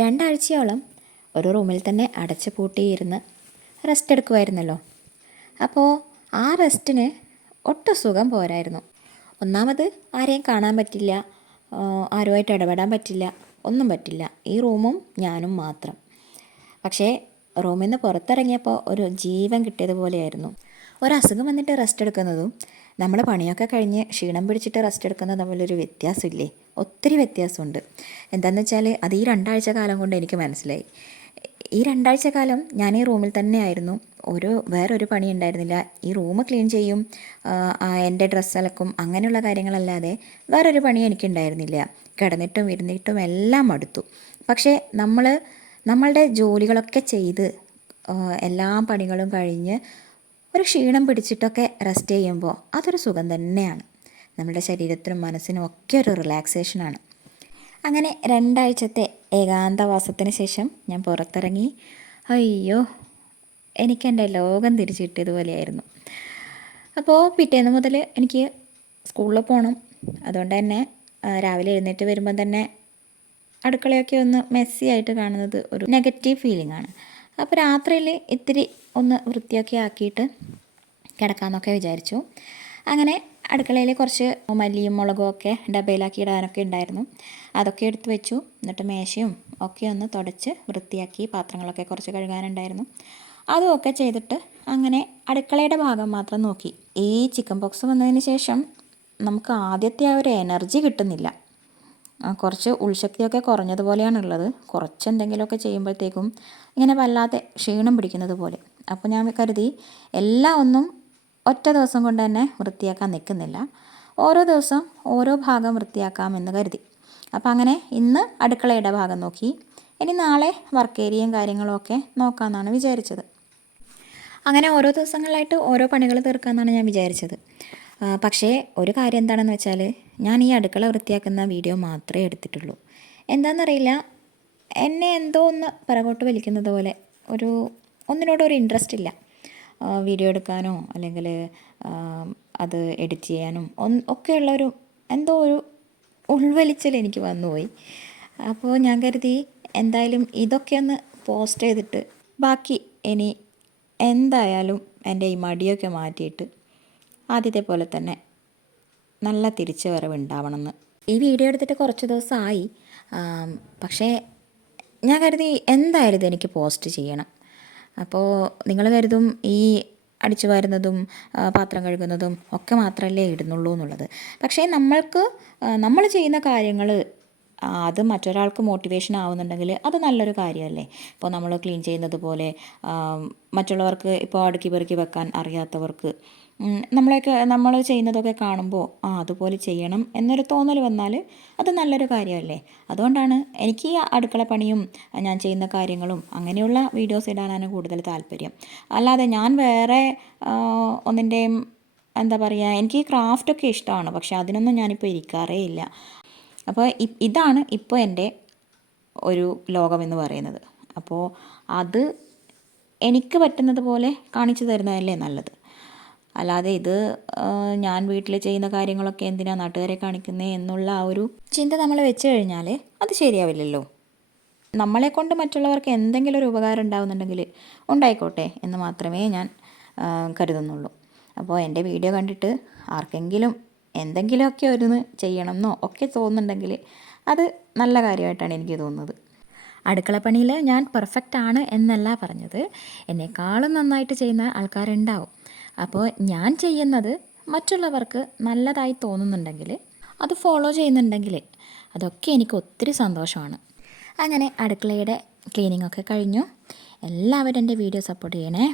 രണ്ടാഴ്ചയോളം ഒരു റൂമിൽ തന്നെ അടച്ചു പൂട്ടിയിരുന്ന് റെസ്റ്റ് എടുക്കുമായിരുന്നല്ലോ. അപ്പോൾ ആ റെസ്റ്റിന് ഒട്ടും സുഖം പോരായിരുന്നു. ഒന്നാമത് ആരെയും കാണാൻ പറ്റില്ല, ആരുമായിട്ട് ഇടപെടാൻ പറ്റില്ല, ഒന്നും പറ്റില്ല. ഈ റൂമും ഞാനും മാത്രം. പക്ഷേ റൂമിൽ നിന്ന് പുറത്തിറങ്ങിയപ്പോൾ ഒരു ജീവൻ കിട്ടിയതുപോലെയായിരുന്നു. ഒരസുഖം വന്നിട്ട് റെസ്റ്റ് എടുക്കുന്നതും നമ്മൾ പണിയൊക്കെ കഴിഞ്ഞ് ക്ഷീണം പിടിച്ചിട്ട് റെസ്റ്റ് എടുക്കുന്നത് തമ്മിലൊരു വ്യത്യാസമില്ലേ? ഒത്തിരി വ്യത്യാസമുണ്ട്. എന്താണെന്ന് വെച്ചാൽ അത് ഈ 2 ആഴ്ച കാലം കൊണ്ട് എനിക്ക് മനസ്സിലായി. ഈ 2 ആഴ്ച കാലം ഞാൻ ഈ റൂമിൽ തന്നെ ആയിരുന്നു. വേറൊരു പണി ഉണ്ടായിരുന്നില്ല. ഈ റൂം ക്ലീൻ ചെയ്യും, എൻ്റെ ഡ്രസ്സ് അലക്കും, അങ്ങനെയുള്ള കാര്യങ്ങളല്ലാതെ വേറൊരു പണി എനിക്കുണ്ടായിരുന്നില്ല. കിടന്നിട്ടും ഇരുന്നിട്ടും എല്ലാം മടുത്തു. പക്ഷേ നമ്മളുടെ ജോലികളൊക്കെ ചെയ്ത് എല്ലാ പണികളും കഴിഞ്ഞ് ഒരു ക്ഷീണം പിടിച്ചിട്ടൊക്കെ റെസ്റ്റ് ചെയ്യുമ്പോൾ അതൊരു സുഖം തന്നെയാണ്. നമ്മുടെ ശരീരത്തിനും മനസ്സിനും ഒക്കെ ഒരു റിലാക്സേഷനാണ്. അങ്ങനെ 2 ആഴ്ചത്തെ ഏകാന്തവാസത്തിന് ശേഷം ഞാൻ പുറത്തിറങ്ങി. അയ്യോ, എനിക്കെൻ്റെ ലോകം തിരിച്ചു കിട്ടിയതുപോലെയായിരുന്നു. അപ്പോൾ പിറ്റേന്ന് മുതൽ എനിക്ക് സ്കൂളിൽ പോകണം. അതുകൊണ്ട് തന്നെ രാവിലെ എഴുന്നേറ്റ് വരുമ്പം തന്നെ അടുക്കളയൊക്കെ ഒന്ന് മെസ്സി ആയിട്ട് കാണുന്നത് ഒരു നെഗറ്റീവ് ഫീലിംഗ് ആണ്. അപ്പോൾ രാത്രിയിൽ ഇത്തിരി ഒന്ന് വൃത്തിയൊക്കെ ആക്കിയിട്ട് കിടക്കാമെന്നൊക്കെ വിചാരിച്ചു. അങ്ങനെ അടുക്കളയിൽ കുറച്ച് മല്ലിയും മുളകും ഒക്കെ ഡബയിലാക്കി ഇടാനൊക്കെ ഉണ്ടായിരുന്നു. അതൊക്കെ എടുത്ത് വെച്ചു. എന്നിട്ട് മേശയും ഒക്കെ ഒന്ന് തുടച്ച് വൃത്തിയാക്കി, പാത്രങ്ങളൊക്കെ കുറച്ച് കഴുകാനുണ്ടായിരുന്നു. അതുമൊക്കെ ചെയ്തിട്ട് അങ്ങനെ അടുക്കളയുടെ ഭാഗം മാത്രം നോക്കി. ഈ ചിക്കൻ പോക്സ് വന്നതിന് ശേഷം നമുക്ക് ആദ്യത്തെ ആ ഒരു എനർജി കിട്ടുന്നില്ല. കുറച്ച് ഉൾശക്തിയൊക്കെ കുറഞ്ഞതുപോലെയാണുള്ളത്. കുറച്ച് എന്തെങ്കിലുമൊക്കെ ചെയ്യുമ്പോഴത്തേക്കും ഇങ്ങനെ വല്ലാതെ ക്ഷീണം പിടിക്കുന്നത് പോലെ. അപ്പോൾ ഞാൻ കരുതി എല്ലാം ഒന്നും ഒറ്റ ദിവസം കൊണ്ട് തന്നെ വൃത്തിയാക്കാൻ നിൽക്കുന്നില്ല, ഓരോ ദിവസം ഓരോ ഭാഗം വൃത്തിയാക്കാമെന്ന് കരുതി. അപ്പോൾ അങ്ങനെ ഇന്ന് അടുക്കളയുടെ ഭാഗം നോക്കി. ഇനി നാളെ വർക്ക് ഏരിയയും കാര്യങ്ങളും ഒക്കെ നോക്കാമെന്നാണ് വിചാരിച്ചത്. അങ്ങനെ ഓരോ ദിവസങ്ങളായിട്ട് ഓരോ പണികൾ തീർക്കാമെന്നാണ് ഞാൻ വിചാരിച്ചത്. പക്ഷേ ഒരു കാര്യം എന്താണെന്ന് വെച്ചാൽ, ഞാൻ ഈ അടുക്കള വൃത്തിയാക്കുന്ന വീഡിയോ മാത്രമേ എടുത്തിട്ടുള്ളൂ. എന്താണെന്നറിയില്ല, എന്നെ എന്തോ ഒന്ന് പിറകോട്ട് വലിക്കുന്നത് പോലെ ഒന്നിനോടൊരു ഇൻട്രസ്റ്റ് ഇല്ല. വീഡിയോ എടുക്കാനോ അല്ലെങ്കിൽ അത് എഡിറ്റ് ചെയ്യാനും ഒക്കെയുള്ളൊരു എന്തോ ഒരു ഉൾവലിച്ചൽ എനിക്ക് വന്നുപോയി. അപ്പോൾ ഞാൻ കരുതി എന്തായാലും ഇതൊക്കെ ഒന്ന് പോസ്റ്റ് ചെയ്തിട്ട് ബാക്കി ഇനി എന്തായാലും എൻ്റെ ഈ മടിയൊക്കെ മാറ്റിയിട്ട് ആദ്യത്തെ പോലെ തന്നെ നല്ല തിരിച്ചു വരവുണ്ടാവണമെന്ന്. ഈ വീഡിയോ എടുത്തിട്ട് കുറച്ച് ദിവസമായി. പക്ഷേ ഞാൻ കരുതി എന്തായാലും ഇതെനിക്ക് പോസ്റ്റ് ചെയ്യണം. അപ്പോൾ നിങ്ങൾ കരുതും ഈ അടിച്ചു വാരുന്നതും പാത്രം കഴുകുന്നതും ഒക്കെ മാത്രമല്ലേ ഇടുന്നുള്ളൂ എന്നുള്ളത്. പക്ഷേ നമ്മൾ ചെയ്യുന്ന കാര്യങ്ങൾ അത് മറ്റൊരാൾക്ക് മോട്ടിവേഷൻ ആവുന്നുണ്ടെങ്കിൽ അത് നല്ലൊരു കാര്യമല്ലേ. ഇപ്പോൾ നമ്മൾ ക്ലീൻ ചെയ്യുന്നത് പോലെ മറ്റുള്ളവർക്ക്, ഇപ്പോൾ അടുക്കി പെറുക്കി വെക്കാൻ അറിയാത്തവർക്ക് നമ്മൾ ചെയ്യുന്നതൊക്കെ കാണുമ്പോൾ അതുപോലെ ചെയ്യണം എന്നൊരു തോന്നൽ വന്നാൽ അത് നല്ലൊരു കാര്യമല്ലേ. അതുകൊണ്ടാണ് എനിക്ക് ഈ അടുക്കള പണിയും ഞാൻ ചെയ്യുന്ന കാര്യങ്ങളും അങ്ങനെയുള്ള വീഡിയോസ് ഇടാനാണ് കൂടുതൽ താല്പര്യം. അല്ലാതെ ഞാൻ വേറെ ഒന്നിൻ്റെയും എന്താ പറയുക, എനിക്ക് ഈ ക്രാഫ്റ്റൊക്കെ ഇഷ്ടമാണ്, പക്ഷേ അതിനൊന്നും ഞാനിപ്പോൾ ഇരിക്കാറേ ഇല്ല. അപ്പോൾ ഇതാണ് ഇപ്പോൾ എൻ്റെ ഒരു ലോകമെന്ന് പറയുന്നത്. അപ്പോൾ അത് എനിക്ക് പറ്റുന്നത് പോലെ കാണിച്ചു തരുന്നതല്ലേ നല്ലത്. അല്ലാതെ ഇത് ഞാൻ വീട്ടിൽ ചെയ്യുന്ന കാര്യങ്ങളൊക്കെ എന്തിനാണ് നാട്ടുകാരെ കാണിക്കുന്നത് എന്നുള്ള ആ ഒരു ചിന്ത നമ്മൾ വെച്ച് കഴിഞ്ഞാൽ അത് ശരിയാവില്ലല്ലോ. നമ്മളെ കൊണ്ട് മറ്റുള്ളവർക്ക് എന്തെങ്കിലും ഒരു ഉപകാരം ഉണ്ടാകുന്നുണ്ടെങ്കിൽ ഉണ്ടായിക്കോട്ടെ എന്ന് മാത്രമേ ഞാൻ കരുതുന്നുള്ളൂ. അപ്പോൾ എൻ്റെ വീഡിയോ കണ്ടിട്ട് ആർക്കെങ്കിലും എന്തെങ്കിലുമൊക്കെ ഒന്ന് ചെയ്യണം എന്നോ ഒക്കെ തോന്നുന്നുണ്ടെങ്കിൽ അത് നല്ല കാര്യമായിട്ടാണ് എനിക്ക് തോന്നുന്നത്. അടുക്കളപ്പണിയിൽ ഞാൻ പെർഫെക്റ്റ് ആണ് എന്നല്ല പറഞ്ഞത്. എന്നെക്കാളും നന്നായിട്ട് ചെയ്യുന്ന ആൾക്കാരുണ്ടാവും. അപ്പോൾ ഞാൻ ചെയ്യുന്നത് മറ്റുള്ളവർക്ക് നല്ലതായി തോന്നുന്നുണ്ടെങ്കിൽ, അത് ഫോളോ ചെയ്യുന്നുണ്ടെങ്കിൽ അതൊക്കെ എനിക്ക് ഒത്തിരി സന്തോഷമാണ്. അങ്ങനെ അടുക്കളയുടെ ക്ലീനിങ് ഒക്കെ കഴിഞ്ഞു. എല്ലാവരും എൻ്റെ വീഡിയോ സപ്പോർട്ട് ചെയ്യണേ.